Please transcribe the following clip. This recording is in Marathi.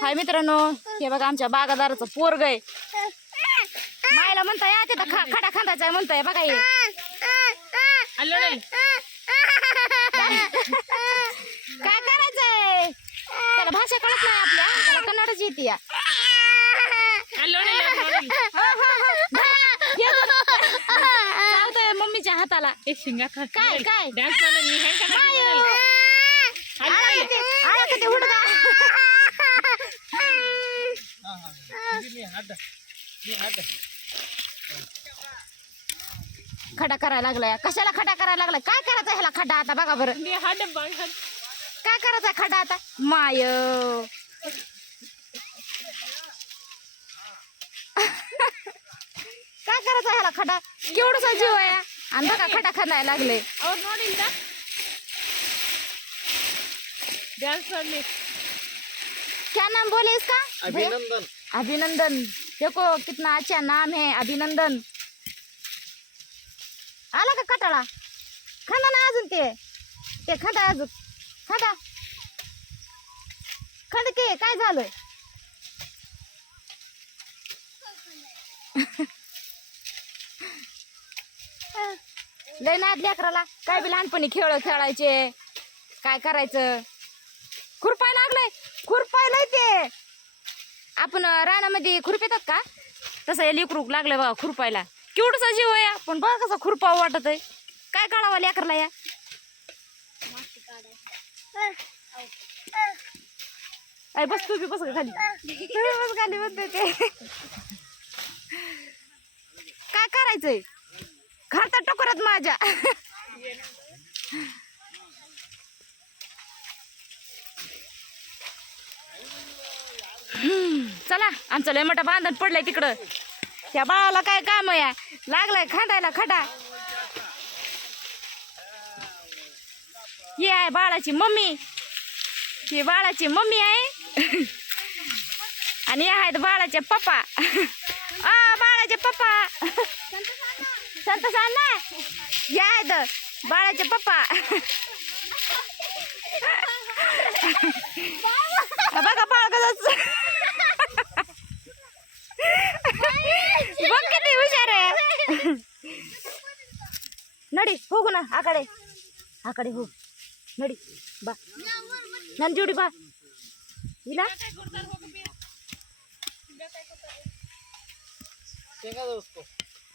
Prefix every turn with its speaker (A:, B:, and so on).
A: हाय मित्रांनो हे बघा आमच्या बागादाराचं पोरग आहे. मायला म्हणताय तिथं खा खडा खांदायचा आहे म्हणताय बघा हे. काय करायचंय? त्याला भाषा कळत नाही आपल्या. त्याला कन्नडच येते या.
B: आलो नाही.
A: चावतोय मम्मीच्या हाताला.
B: ए शिंगा खा
A: काय, काय? खडा करायला लागलाय. कशाला खडा करायला लागलाय? काय करायचं ह्याला खड्डा आता? बघा बरं. काय करायचा खड्डा आता? माय. काय करायचा ह्याला खडा? केवढसा जीव आहे? आणि बघा खडा खणायला लागले. क्या नाम बोलेस का?
C: अभिनंदन.
A: अभिनंदन. देखो कितना अच्छा नाम है अभिनंदन. आला का कटाळा खांदा ना अजून ते. ते खांदा अजून. खांदा खंड के काय झालं लय नाद लेकराला. काय बी लहानपणी खेळ खेळायचे. काय करायचं? खुरपाय लागलंय. खुरपायलाय ते. आपण रानामध्ये खुरप येतात का? तसं हे लेकरू लागलं बघा खुरपायला. केवढसा जीव आहे पण बघा कसा खुरपा वाटत आहे. काय काढावा लेकरला या? अरे बस तू बी बस खाली. तुम्ही बस खाली म्हणते ते. काय करायचंय? खाता टोकरत माझ्या. चला आमचं लय मोठा बांधण पडलंय तिकडं. त्या बाळाला काय काम आहे लागलाय खांदायला खडा ही आहे बाळाची मम्मी. ही बाळाची मम्मी आहे. आणि हे आहेत बाळाचे पप्पा. आ बाळाचे पप्पा. संत सांगा हे आहेत बाळाचे पप्पा. ಹೋಗೋಣ ಆ ಕಡೆ. ಆ ಕಡೆ ಹೋಗು. ನಡಿ. ಬಾ. ನನ್ನ ಜೋಡಿ ಬಾ. ಇಲ್ಲ?
C: ಹೆಂಗದ